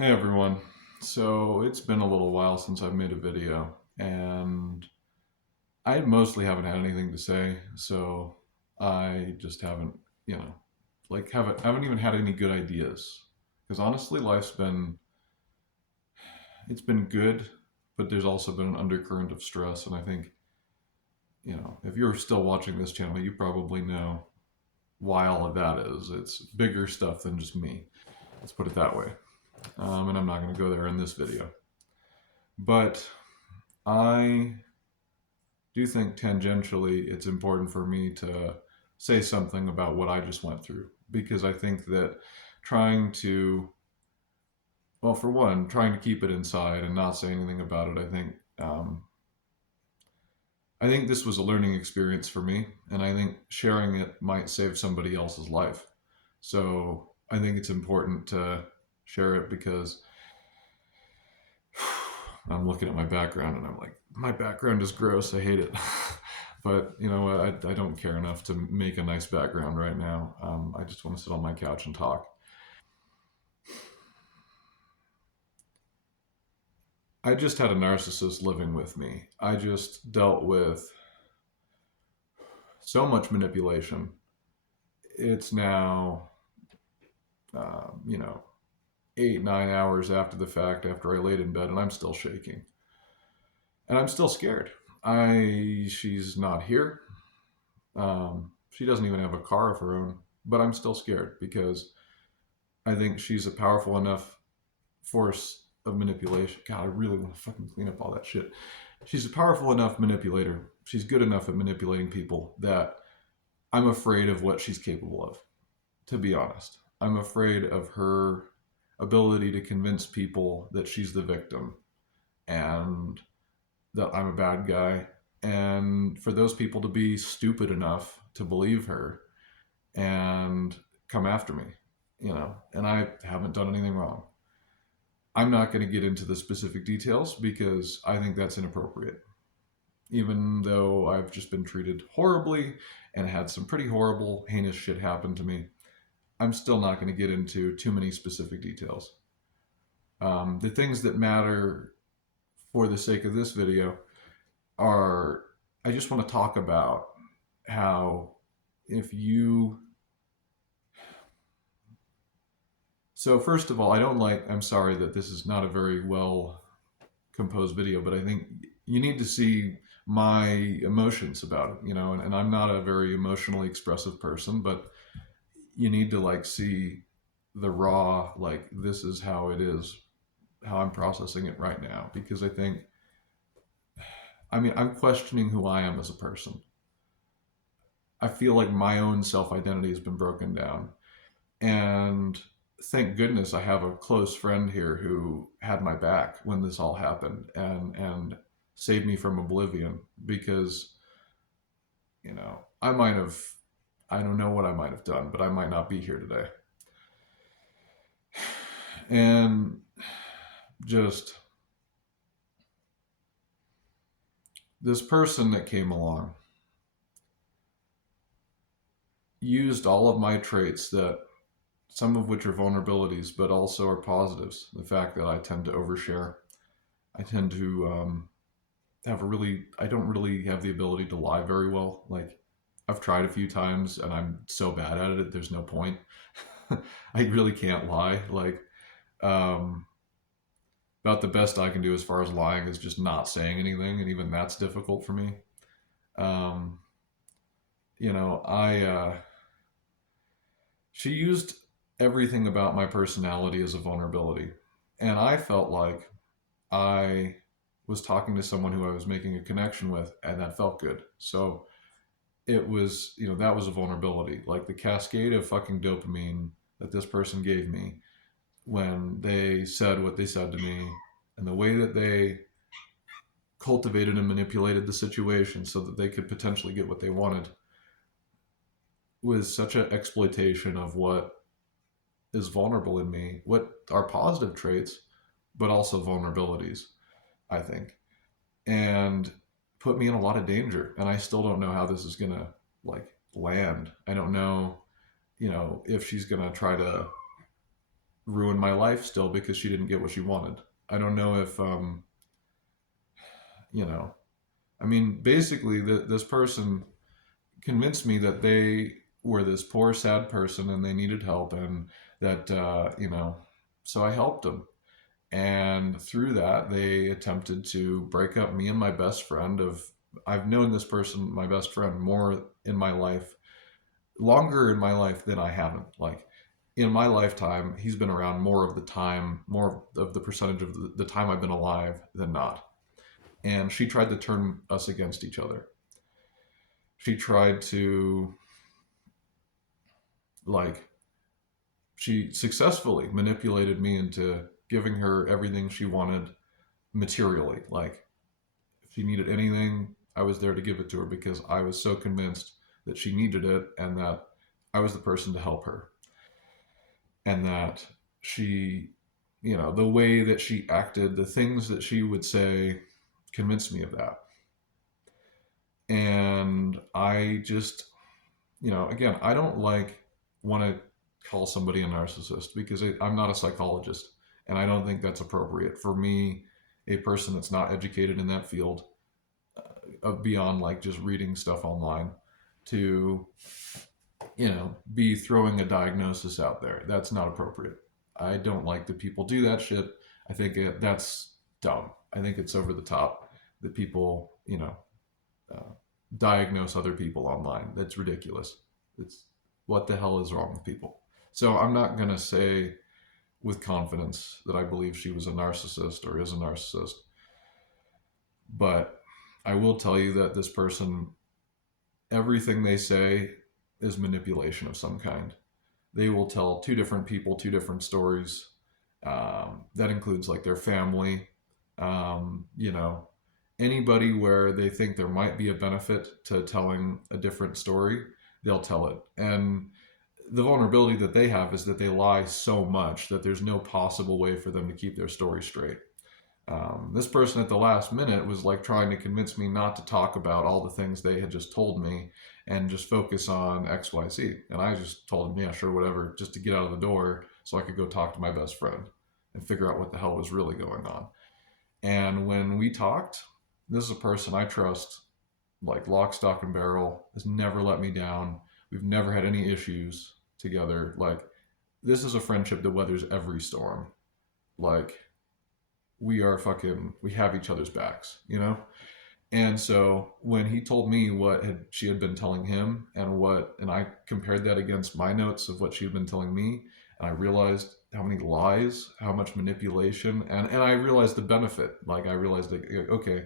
Hey everyone. So it's been a little while since I've made a video, and I mostly haven't had anything to say, so I just haven't, you know, haven't even had any good ideas. Because honestly, it's been good, but there's also been an undercurrent of stress, and I think, if you're still watching this channel, you probably know why all of that is. It's bigger stuff than just me. Let's put it that way. And I'm not going to go there in this video. But I do think tangentially it's important for me to say something about what I just went through because I think that trying to, well, for one, trying to keep it inside and not say anything about it, I think this was a learning experience for me, and I think sharing it might save somebody else's life. So I think it's important to share it because I'm looking at my background and I'm like, my background is gross. I hate it. But you know what? I don't care enough to make a nice background right now. I just want to sit on my couch and talk. I just had a narcissist living with me. I just dealt with so much manipulation. It's now, um, you know, 8, 9 hours after the fact, after I laid in bed, and I'm still shaking. And I'm still scared. She's not here. She doesn't even have a car of her own, but I'm still scared because I think she's a powerful enough force of manipulation. God, I really want to fucking clean up all that shit. She's a powerful enough manipulator. She's good enough at manipulating people that I'm afraid of what she's capable of, to be honest. I'm afraid of her ability to convince people that she's the victim and that I'm a bad guy. And for those people to be stupid enough to believe her and come after me, and I haven't done anything wrong. I'm not going to get into the specific details because I think that's inappropriate. Even though I've just been treated horribly and had some pretty horrible, heinous shit happen to me, I'm still not going to get into too many specific details. The things that matter for the sake of this video are I just want to talk about how if you. So, first of all, I'm sorry that this is not a very well composed video, but I think you need to see my emotions about it, and I'm not a very emotionally expressive person, but you need to like see the raw, like this is how it is, how I'm processing it right now, because I'm questioning who I am as a person. I feel like my own self identity has been broken down. And thank goodness I have a close friend here who had my back when this all happened and saved me from oblivion because, I don't know what I might have done, but I might not be here today. And just this person that came along used all of my traits, that some of which are vulnerabilities, but also are positives. The fact that I tend to overshare, I tend to I don't really have the ability to lie very well. Like, I've tried a few times and I'm so bad at it, there's no point. I really can't lie. Like, um, about the best I can do as far as lying is just not saying anything, and even that's difficult for me. Um, she used everything about my personality as a vulnerability, and I felt like I was talking to someone who I was making a connection with, and that felt good. So it was, that was a vulnerability. Like the cascade of fucking dopamine that this person gave me when they said what they said to me, and the way that they cultivated and manipulated the situation so that they could potentially get what they wanted was such an exploitation of what is vulnerable in me, what are positive traits, but also vulnerabilities, I think. And put me in a lot of danger. And I still don't know how this is going to land. I don't know, if she's going to try to ruin my life still because she didn't get what she wanted. I don't know if, you know, I mean, basically, this person convinced me that they were this poor, sad person and they needed help, and that, so I helped them. And through that, they attempted to break up me and my best friend. I've known this person, my best friend, more in my life, longer in my life than I haven't. Like in my lifetime, he's been around more of the time, more of the percentage of the time I've been alive than not. And she tried to turn us against each other. She tried to, like, she successfully manipulated me into giving her everything she wanted materially. Like, if she needed anything, I was there to give it to her because I was so convinced that she needed it and that I was the person to help her. And that she, the way that she acted, the things that she would say convinced me of that. And I just, again, I don't want to call somebody a narcissist because I'm not a psychologist, and I don't think that's appropriate for me, a person that's not educated in that field, of beyond like just reading stuff online, to be throwing a diagnosis out there. That's not appropriate. I don't like that people do that shit. I think that's dumb. I think it's over the top that people uh, diagnose other people online. That's ridiculous. It's what the hell is wrong with people? So I'm not going to say with confidence that I believe she was a narcissist or is a narcissist. But I will tell you that this person, everything they say is manipulation of some kind. They will tell two different people two different stories. That includes like their family, you know, anybody where they think there might be a benefit to telling a different story, they'll tell it. And the vulnerability that they have is that they lie so much that there's no possible way for them to keep their story straight. This person at the last minute was like trying to convince me not to talk about all the things they had just told me and just focus on XYZ. And I just told him, yeah, sure, whatever, just to get out of the door so I could go talk to my best friend and figure out what the hell was really going on. And when we talked, this is a person I trust like lock, stock, and barrel, has never let me down. We've never had any issues together. Like, this is a friendship that weathers every storm. Like, we have each other's backs, you know? And so when he told me she had been telling him and I compared that against my notes of what she had been telling me, and I realized how many lies, how much manipulation, and I realized the benefit. Like, I realized that, okay,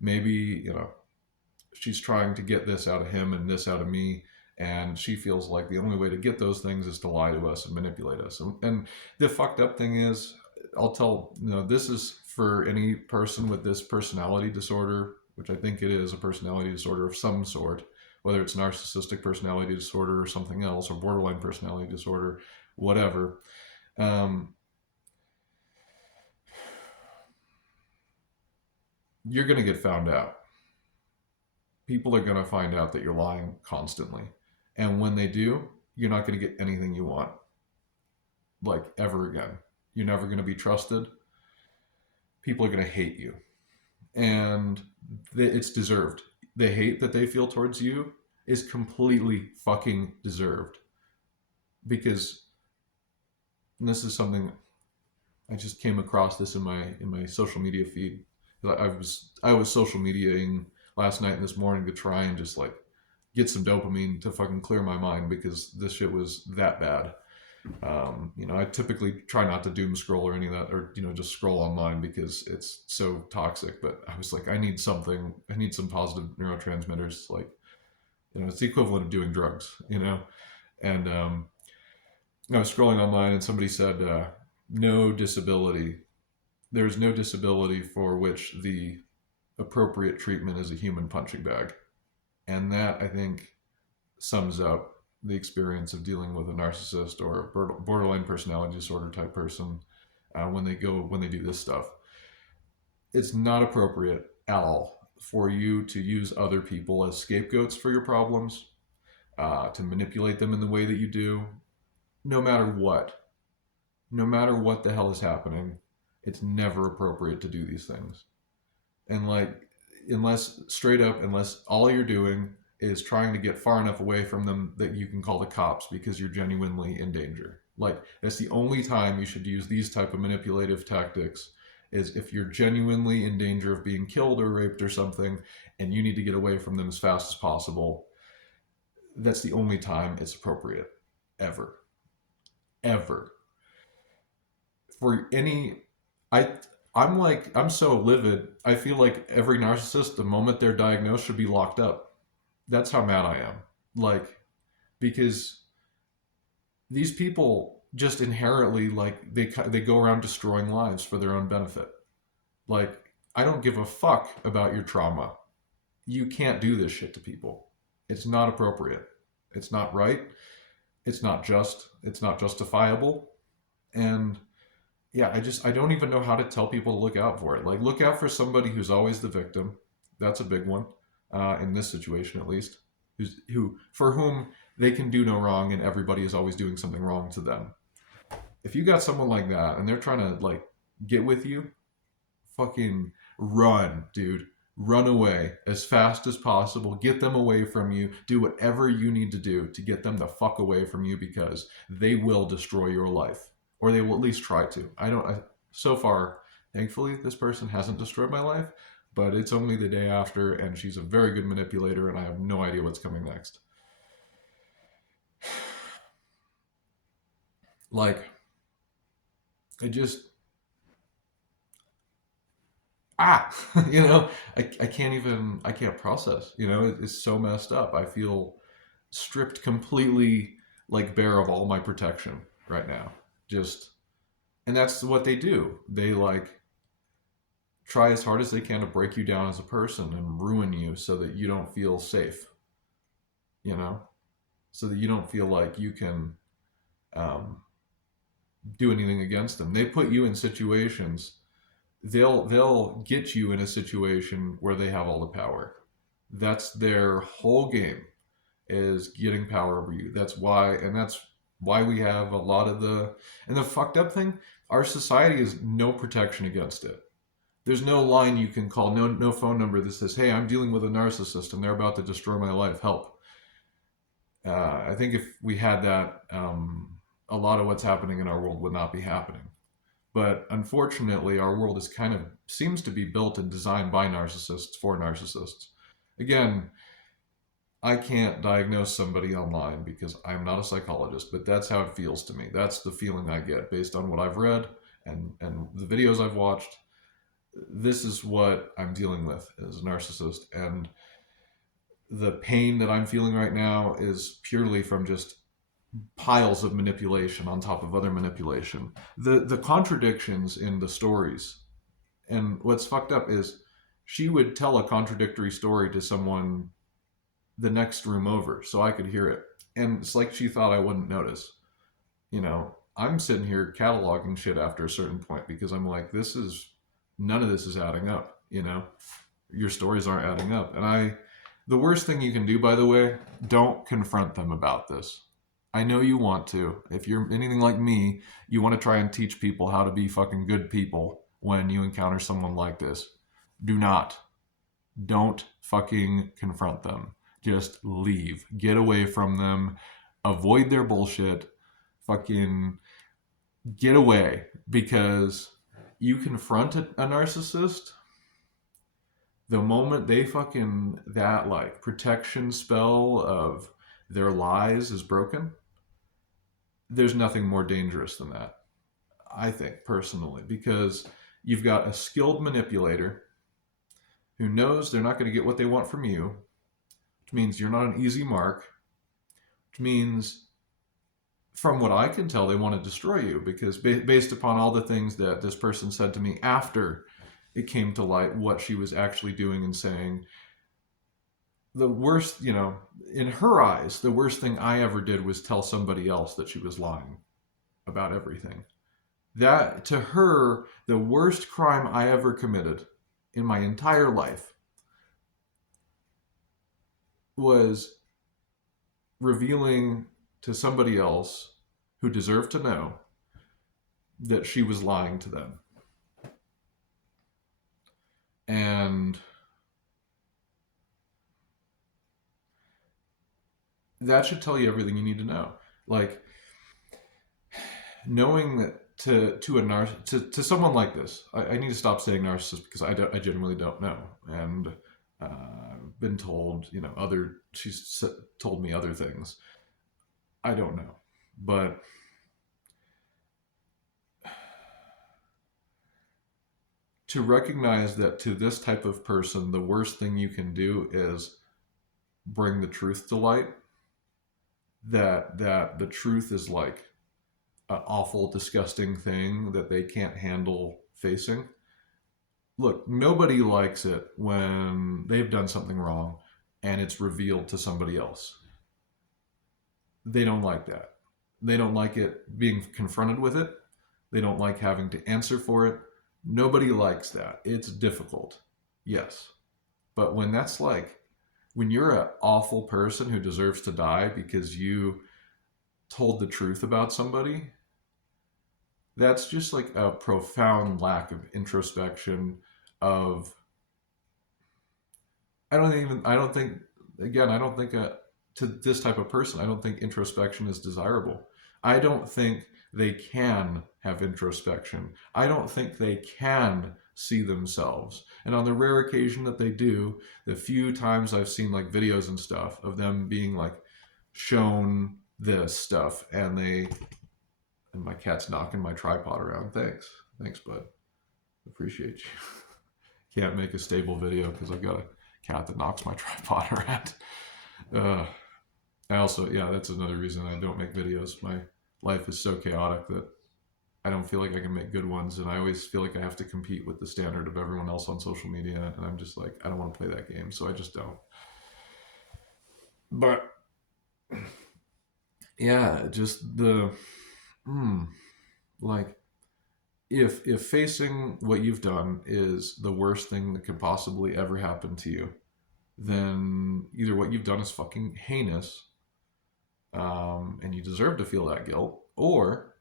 maybe, she's trying to get this out of him and this out of me, and she feels like the only way to get those things is to lie to us and manipulate us. And the fucked up thing is, this is for any person with this personality disorder, which I think it is a personality disorder of some sort, whether it's narcissistic personality disorder or something else, or borderline personality disorder, whatever. You're going to get found out. People are going to find out that you're lying constantly. And when they do, you're not going to get anything you want, like, ever again. You're never going to be trusted. People are going to hate you. And it's deserved. The hate that they feel towards you is completely fucking deserved. Because this is something I just came across this in my social media feed. I was social mediating last night and this morning to try and just like get some dopamine to fucking clear my mind because this shit was that bad. I typically try not to doom scroll or any of that, or just scroll online because it's so toxic. But I was like, I need some positive neurotransmitters. Like, it's the equivalent of doing drugs, And I was scrolling online and somebody said, no disability. There's no disability for which the appropriate treatment is a human punching bag. And that, I think, sums up the experience of dealing with a narcissist or a borderline personality disorder type person when they do this stuff. It's not appropriate at all for you to use other people as scapegoats for your problems, to manipulate them in the way that you do, no matter what. no matter what the hell is happening, it's never appropriate to do these things. And like, unless all you're doing is trying to get far enough away from them that you can call the cops because you're genuinely in danger. Like, that's the only time you should use these type of manipulative tactics, is if you're genuinely in danger of being killed or raped or something and you need to get away from them as fast as possible. That's the only time it's appropriate, ever. Ever. For any, I I'm so livid. I feel like every narcissist, the moment they're diagnosed, should be locked up. That's how mad I am. Like, because these people just inherently, like, they go around destroying lives for their own benefit. Like, I don't give a fuck about your trauma. You can't do this shit to people. It's not appropriate. It's not right. It's not just. It's not justifiable. And yeah, I don't even know how to tell people to look out for it. Like, look out for somebody who's always the victim. That's a big one, in this situation at least. Who for whom they can do no wrong, and everybody is always doing something wrong to them. If you got someone like that and they're trying to like get with you, fucking run, dude. Run away as fast as possible. Get them away from you. Do whatever you need to do to get them the fuck away from you, because they will destroy your life, or they will at least try to. So far, thankfully, this person hasn't destroyed my life, but it's only the day after, and she's a very good manipulator, and I have no idea what's coming next. Like, it just, you know, I can't process, it's so messed up. I feel stripped completely, like, bare of all my protection right now. Just, and that's what they do. They like try as hard as they can to break you down as a person and ruin you so that you don't feel safe, you know, so that you don't feel like you can um, do anything against them. They put you in situations. They'll get you in a situation where they have all the power. That's their whole game, is getting power over you. That's why we have a lot of and the fucked up thing, our society has no protection against it. There's no line you can call, no phone number that says, "Hey, I'm dealing with a narcissist and they're about to destroy my life. Help." I think if we had that, a lot of what's happening in our world would not be happening. But unfortunately, our world is kind of seems to be built and designed by narcissists for narcissists. Again, I can't diagnose somebody online because I'm not a psychologist, but that's how it feels to me. That's the feeling I get based on what I've read and the videos I've watched. This is what I'm dealing with as a narcissist. And the pain that I'm feeling right now is purely from just piles of manipulation on top of other manipulation. The contradictions in the stories. And what's fucked up is she would tell a contradictory story to someone the next room over so I could hear it. And it's like she thought I wouldn't notice. I'm sitting here cataloging shit after a certain point because I'm like, none of this is adding up. Your stories aren't adding up. And the worst thing you can do, by the way, don't confront them about this. I know you want to. If you're anything like me, you want to try and teach people how to be fucking good people when you encounter someone like this. Do not. Don't fucking confront them. Just leave. Get away from them. Avoid their bullshit. Fucking get away. Because you confront a narcissist, the moment they that like protection spell of their lies is broken, there's nothing more dangerous than that, I think, personally, because you've got a skilled manipulator who knows they're not going to get what they want from you, which means you're not an easy mark, which means, from what I can tell, they want to destroy you because based upon all the things that this person said to me after it came to light what she was actually doing and saying, the worst, in her eyes, the worst thing I ever did was tell somebody else that she was lying about everything. That, to her, the worst crime I ever committed in my entire life was revealing to somebody else who deserved to know that she was lying to them. And that should tell you everything you need to know. Like, knowing that to someone like this, I need to stop saying narcissist because I genuinely don't know. And I've been told, she's told me other things. I don't know. But to recognize that to this type of person, the worst thing you can do is bring the truth to light. That the truth is like an awful, disgusting thing that they can't handle facing. Look, nobody likes it when they've done something wrong and it's revealed to somebody else. They don't like that. They don't like it being confronted with it. They don't like having to answer for it. Nobody likes that. It's difficult. Yes. But when you're an awful person who deserves to die because you told the truth about somebody, that's just like a profound lack of introspection of I don't think again, I don't think to this type of person, I don't think introspection is desirable. I don't think they can have introspection. I don't think they can see themselves. And on the rare occasion that they do, the few times I've seen like videos and stuff of them being like shown this stuff and my cat's knocking my tripod around. Thanks, bud. Appreciate you. Can't make a stable video because I've got a cat that knocks my tripod around. I also, yeah, that's another reason I don't make videos. My life is so chaotic that I don't feel like I can make good ones, and I always feel like I have to compete with the standard of everyone else on social media, and I'm just like, I don't want to play that game, so I just don't. But yeah, just like if facing what you've done is the worst thing that could possibly ever happen to you, then either what you've done is fucking heinous, and you deserve to feel that guilt, or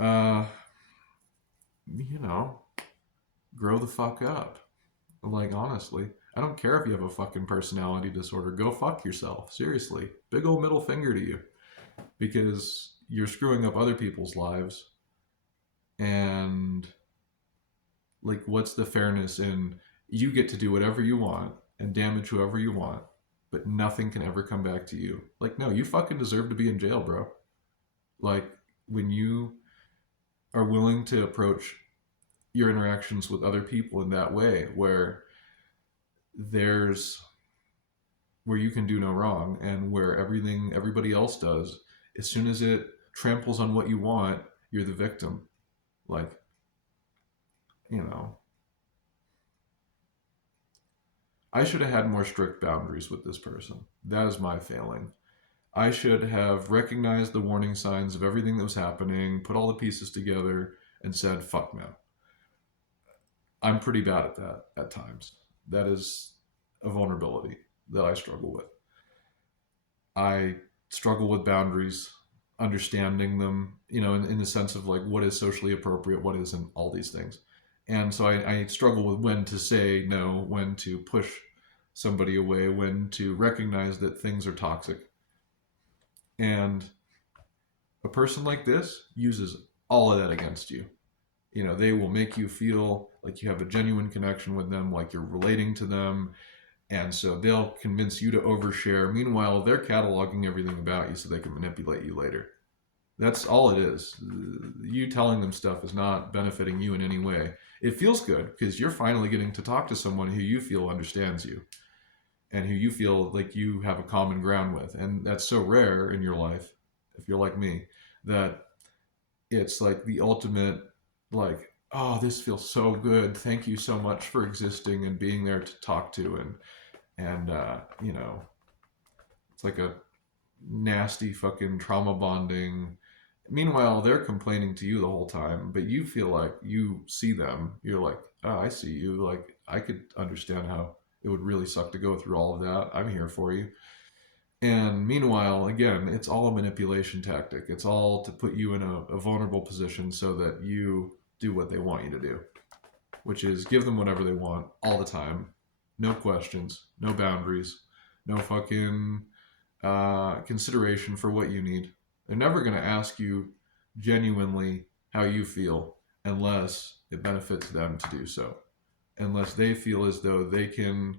uh, you know, grow the fuck up. Like, honestly, I don't care if you have a fucking personality disorder. Go fuck yourself. Seriously, big old middle finger to you, because you're screwing up other people's lives. And like, what's the fairness in you get to do whatever you want and damage whoever you want, but nothing can ever come back to you? Like, no, you fucking deserve to be in jail, bro. Like, when you are willing to approach your interactions with other people in that way, there's where you can do no wrong, and where everybody else does, as soon as it tramples on what you want, you're the victim. Like, you know, I should have had more strict boundaries with this person. That is my failing. I should have recognized the warning signs of everything that was happening, put all the pieces together, and said, fuck, man. I'm pretty bad at that at times. That is a vulnerability that I struggle with. I struggle with boundaries, understanding them, in the sense of like what is socially appropriate, what isn't, all these things. And so I struggle with when to say no, when to push somebody away, when to recognize that things are toxic. And a person like this uses all of that against you. They will make you feel like you have a genuine connection with them, like you're relating to them. And so they'll convince you to overshare. Meanwhile, they're cataloging everything about you so they can manipulate you later. That's all it is. You telling them stuff is not benefiting you in any way. It feels good because you're finally getting to talk to someone who you feel understands you and who you feel like you have a common ground with. And that's so rare in your life, if you're like me, that it's like the ultimate, like, oh, this feels so good. Thank you so much for existing and being there to talk to. And it's like a nasty fucking trauma bonding. Meanwhile, they're complaining to you the whole time, but you feel like you see them. You're like, oh, I see you. Like, I could understand how it would really suck to go through all of that. I'm here for you. And meanwhile, again, it's all a manipulation tactic. It's all to put you in a vulnerable position so that you do what they want you to do, which is give them whatever they want all the time. No questions, no boundaries, no fucking consideration for what you need. They're never going to ask you genuinely how you feel unless it benefits them to do so. Unless they feel as though they can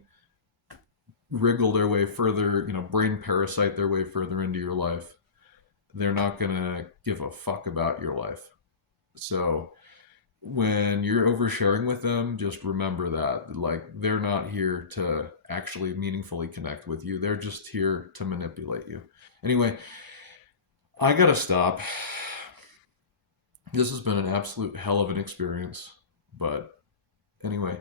wriggle their way further, brain parasite their way further into your life, they're not going to give a fuck about your life. So when you're oversharing with them, just remember that, like, they're not here to actually meaningfully connect with you. They're just here to manipulate you. Anyway, I gotta stop. This has been an absolute hell of an experience. But anyway,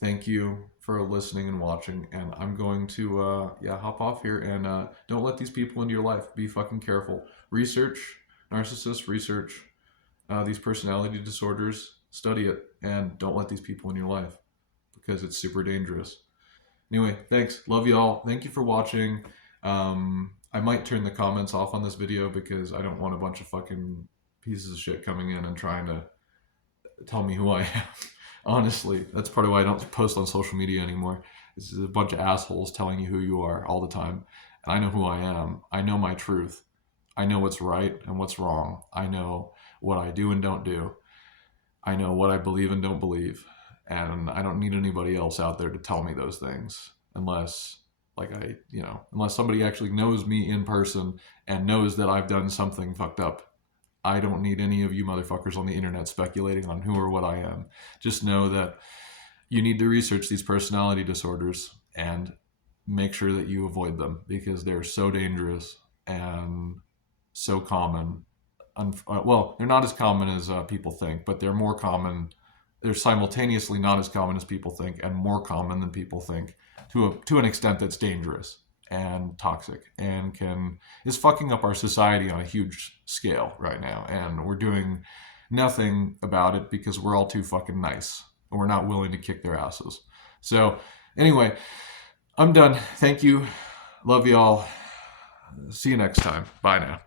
thank you for listening and watching. And I'm going to, hop off here. And don't let these people into your life. Be fucking careful. Research narcissists, research these personality disorders, study it, and don't let these people in your life because it's super dangerous. Anyway, thanks. Love y'all. Thank you for watching. I might turn the comments off on this video because I don't want a bunch of fucking pieces of shit coming in and trying to tell me who I am. Honestly, that's part of why I don't post on social media anymore. This is a bunch of assholes telling you who you are all the time. And I know who I am. I know my truth. I know what's right and what's wrong. I know what I do and don't do. I know what I believe and don't believe. And I don't need anybody else out there to tell me those things unless somebody actually knows me in person and knows that I've done something fucked up. I don't need any of you motherfuckers on the internet speculating on who or what I am. Just know that you need to research these personality disorders and make sure that you avoid them because they're so dangerous and so common. Well, they're not as common as people think, but they're more common. They're simultaneously not as common as people think and more common than people think to an extent that's dangerous and toxic and is fucking up our society on a huge scale right now. And we're doing nothing about it because we're all too fucking nice and we're not willing to kick their asses. So anyway, I'm done. Thank you. Love y'all. See you next time. Bye now.